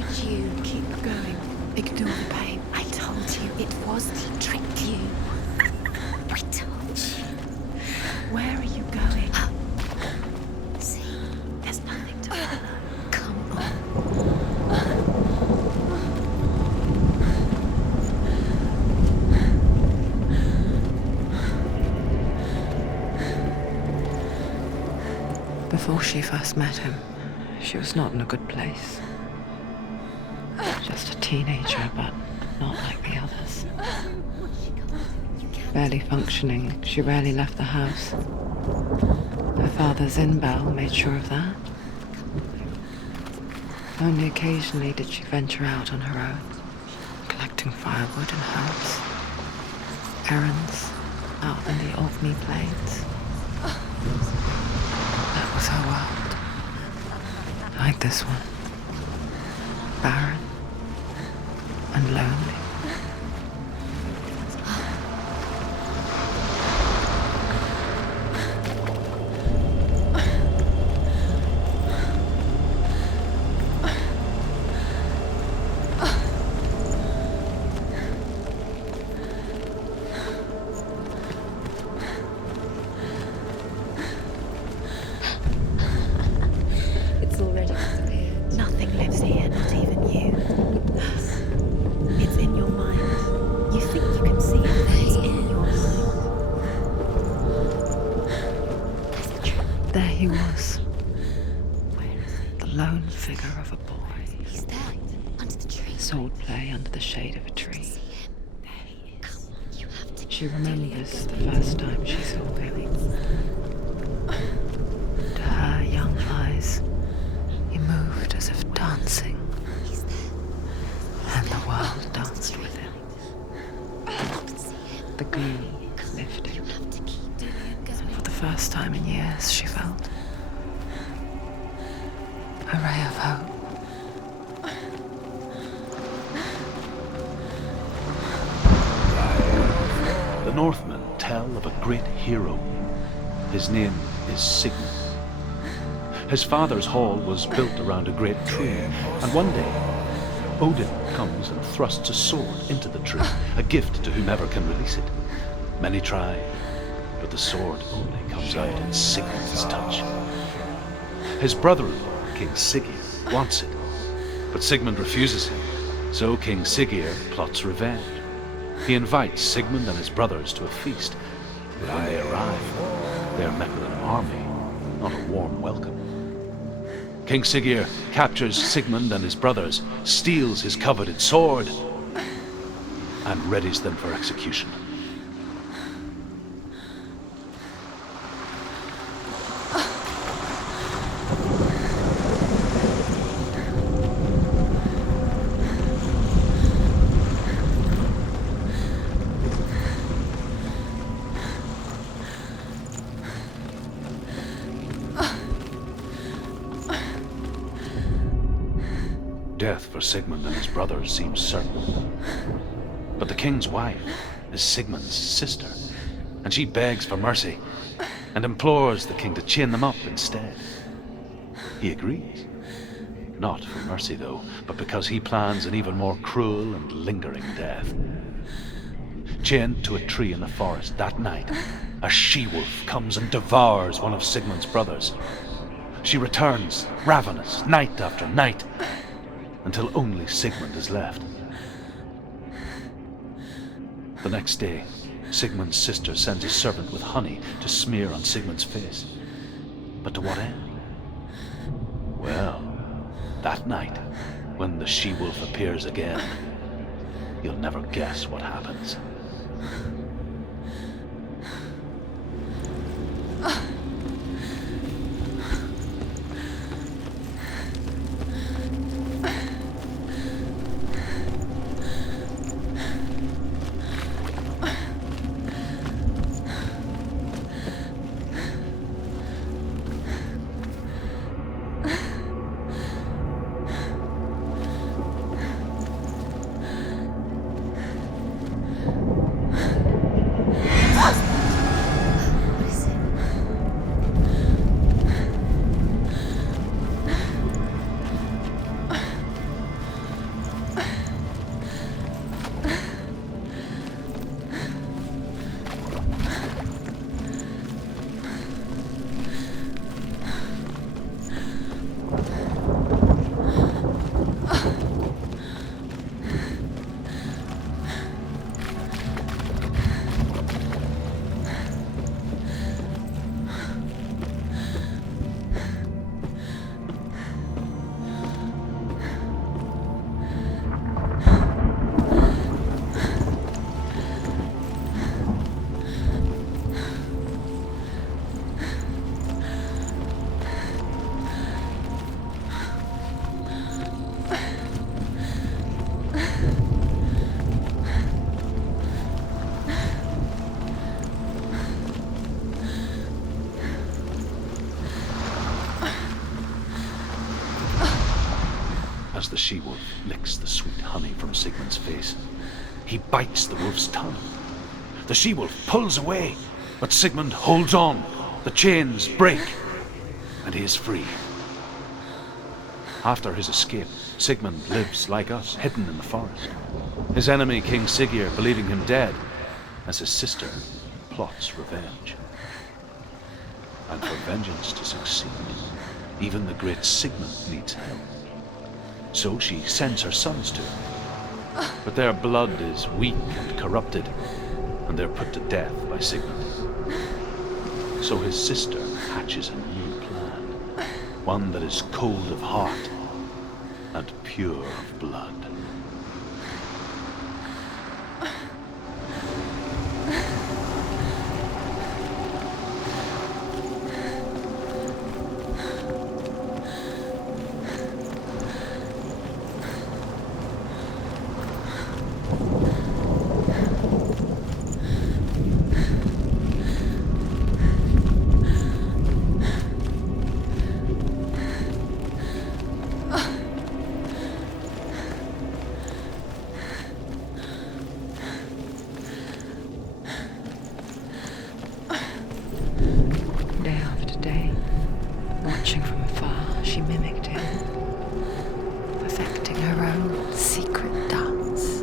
could you keep going? Ignore the pain. I told you it was he tricked you. I told you. Where are you going? See, there's nothing to follow. Come on. Before she first met him, she was not in a good place. Just a teenager, but not like the others. Barely functioning, she rarely left the house. Her father's in-bell made sure of that. Only occasionally did she venture out on her own, collecting firewood and herbs. Errands out in the Orkney Plains. That was her world. Like this one. Barren and lonely. It's already disappeared. Nothing lives here, not even you. It's in your mind. You think you can see it, but it's in your mind. There he was. The lone figure of a boy. He's there, under the tree. Sword play under the shade of a tree. There he is. Come on, you have to. She remembers the first time she saw him. To her young eyes, he moved as if dancing, He's there. and the world danced with him. You can see him. The gloom lifted. You have to keep doing it. For the first time in years, she felt a ray of hope. The Northmen tell of a great hero. His name is Sigmund. His father's hall was built around a great tree, and one day Odin comes and thrusts a sword into the tree, a gift to whomever can release it. Many try, but the sword only comes out in Sigmund's touch. His brother-in-law, King Siggeir, wants it, but Sigmund refuses him, so King Siggeir plots revenge. He invites Sigmund and his brothers to a feast, but when they arrive, they are met with an army, not a warm welcome. King Siggeir captures Sigmund and his brothers, steals his coveted sword, and readies them for execution. Death for Sigmund and his brothers seems certain. But the king's wife is Sigmund's sister, and she begs for mercy and implores the king to chain them up instead. He agrees. Not for mercy, though, but because he plans an even more cruel and lingering death. Chained to a tree in the forest that night, a she-wolf comes and devours one of Sigmund's brothers. She returns, ravenous, night after night, until only Sigmund is left. The next day, Sigmund's sister sends a servant with honey to smear on Sigmund's face. But to what end? Well, that night, when the she-wolf appears again, you'll never guess what happens. as the she-wolf licks the sweet honey from Sigmund's face. He bites the wolf's tongue. The she-wolf pulls away, but Sigmund holds on. The chains break, and he is free. After his escape, Sigmund lives like us, hidden in the forest. His enemy, King Siggeir, believing him dead, as his sister plots revenge. And for vengeance to succeed, even the great Sigmund needs help. So she sends her sons to him. But their blood is weak and corrupted, and they're put to death by Sigmund. So his sister hatches a new plan, one that is cold of heart and pure of blood. Watching from afar, she mimicked him, perfecting her own secret dance,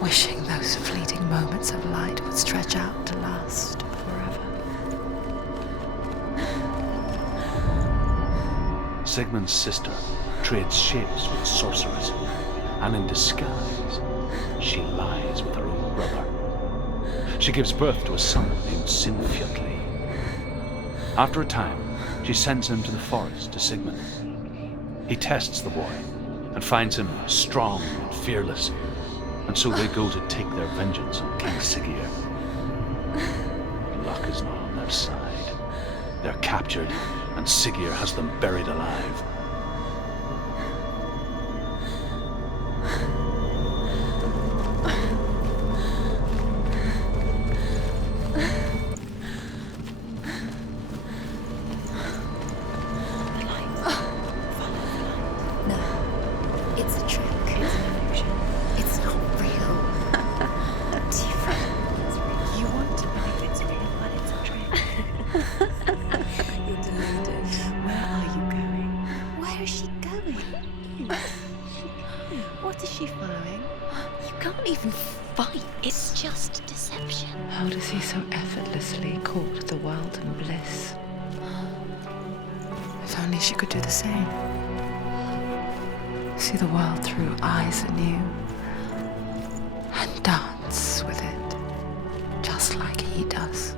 wishing those fleeting moments of light would stretch out to last forever. Sigmund's sister trades shapes with sorcerers, and in disguise, she lies with her own brother. She gives birth to a son named Sinfjotli. After a time, she sends him to the forest to Sigmund. He tests the boy and finds him strong and fearless, and so they go to take their vengeance on King Siggeir. Luck is not on their side. They're captured, and Siggeir has them buried alive. What is she following? You can't even fight. It's just deception. How does he so effortlessly court the world and bliss? If only she could do the same. See the world through eyes anew and dance with it, just like he does.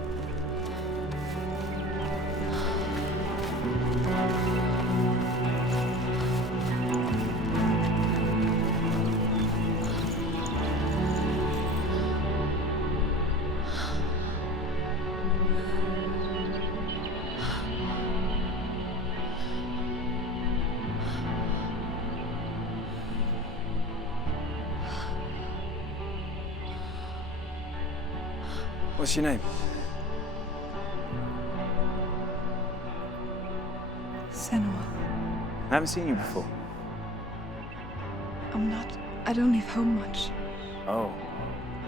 What's your name? Senua. I haven't seen you before. I don't leave home much. Oh,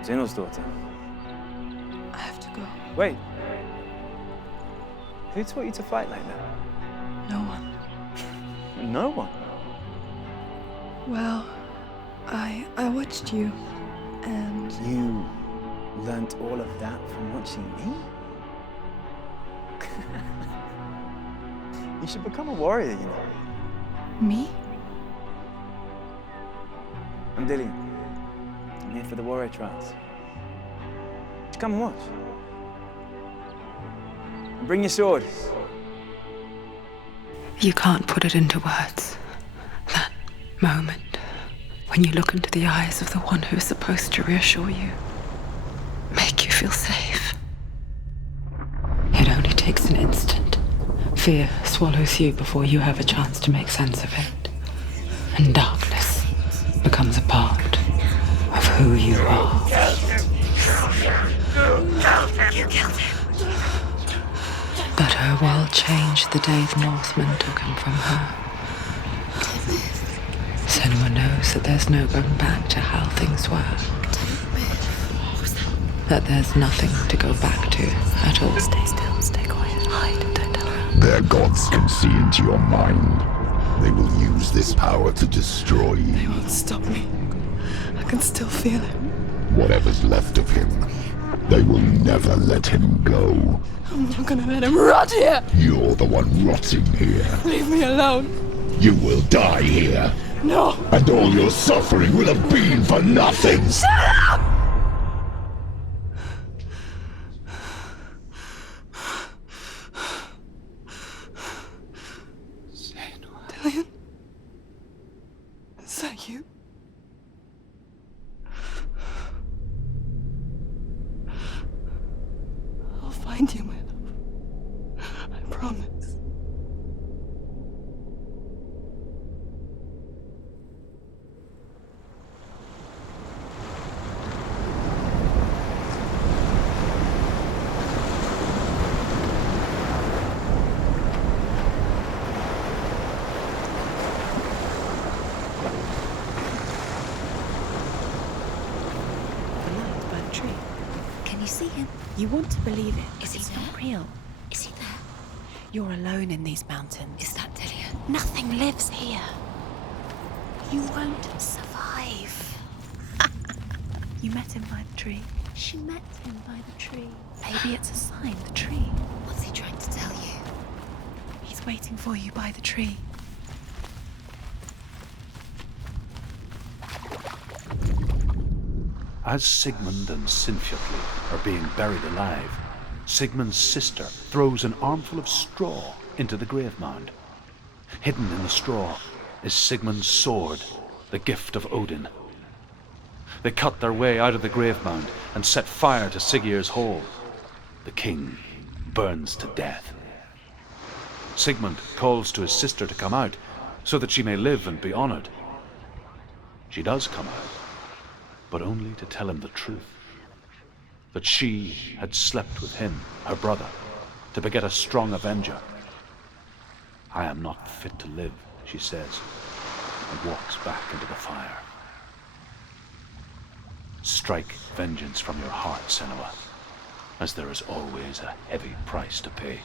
Zeno's daughter. I have to go. Wait. Who taught you to fight like that? No one. No one? Well, I watched you, and You learnt all of that from watching me? You should become a warrior, you know. me? I'm Dillian. I'm here for the warrior trials. Just come and watch. And bring your sword. You can't put it into words. That moment when you look into the eyes of the one who is supposed to reassure you, make you feel safe. It only takes an instant. Fear swallows you before you have a chance to make sense of it. And darkness becomes a part of who you are. You killed him. But her world changed the day the Northmen took him from her. Senua knows that there's no going back to how things were. That there's nothing to go back to at all. Stay still, stay quiet, hide, don't tell her. Their gods can see into your mind. They will use this power to destroy you. They won't stop me. I can still feel it. Whatever's left of him, they will never let him go. I'm not gonna let him rot here! You're the one rotting here. Leave me alone! You will die here. No! And all your suffering will have been for nothing. Shut up! Dillian? Is that you? I'll find you, my love. I promise. Can you see him? You want to believe it, but he's not real. Is he there? You're alone in these mountains. Is that Dillian? Nothing lives here. You won't survive. You met him by the tree. She met him by the tree. Maybe it's a sign, the tree. What's he trying to tell you? He's waiting for you by the tree. As Sigmund and Sinfjotli are being buried alive, Sigmund's sister throws an armful of straw into the grave mound. Hidden in the straw is Sigmund's sword, the gift of Odin. They cut their way out of the grave mound and set fire to Siggeir's hall. The king burns to death. Sigmund calls to his sister to come out so that she may live and be honored. She does come out, but only to tell him the truth. That she had slept with him, her brother, to beget a strong avenger. I am not fit to live, she says, and walks back into the fire. Strike vengeance from your heart, Senua, as there is always a heavy price to pay.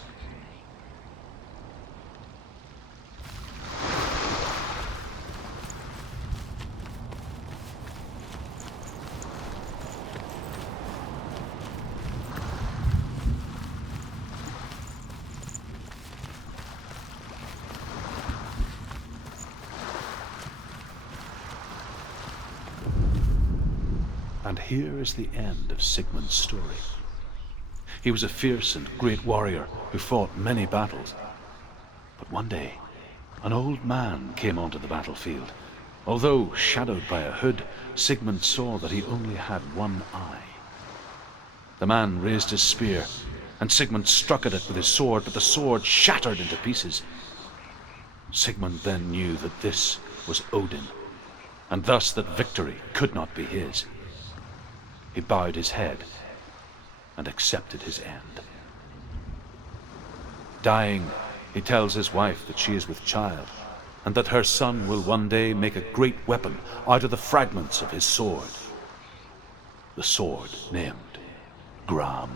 And here is the end of Sigmund's story. He was a fierce and great warrior who fought many battles. But one day, an old man came onto the battlefield. Although shadowed by a hood, Sigmund saw that he only had one eye. The man raised his spear, and Sigmund struck at it with his sword, but the sword shattered into pieces. Sigmund then knew that this was Odin, and thus that victory could not be his. He bowed his head and accepted his end. Dying, he tells his wife that she is with child, and that her son will one day make a great weapon out of the fragments of his sword. The sword named Gram.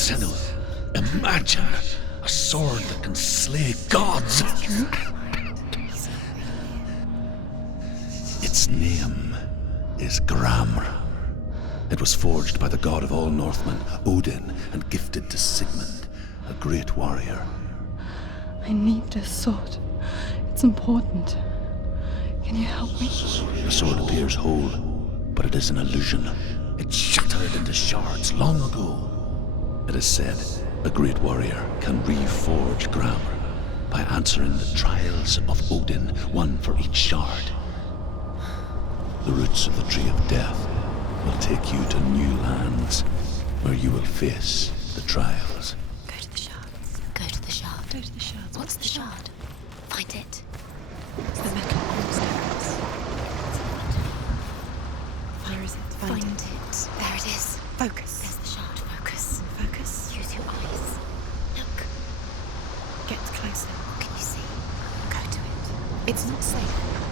Senua, imagine a sword that can slay gods. Its name is Gramr. It was forged by the god of all Northmen, Odin, and gifted to Sigmund, a great warrior. I need this sword. It's important. Can you help me? The sword appears whole, but it is an illusion. It shattered into shards long ago. It is said a great warrior can reforge Gramr by answering the trials of Odin, one for each shard. The roots of the Tree of Death will take you to new lands where you will face the trials. Go to the shards. Go to the shard. Go to the shards. What's the shard? Find it. It's the metal cornerstones. Where is it? Find it. There it is. Focus. There's the shard. Focus. Focus. Use your eyes. Look. Get closer. What can you see? Go to it. It's not safe.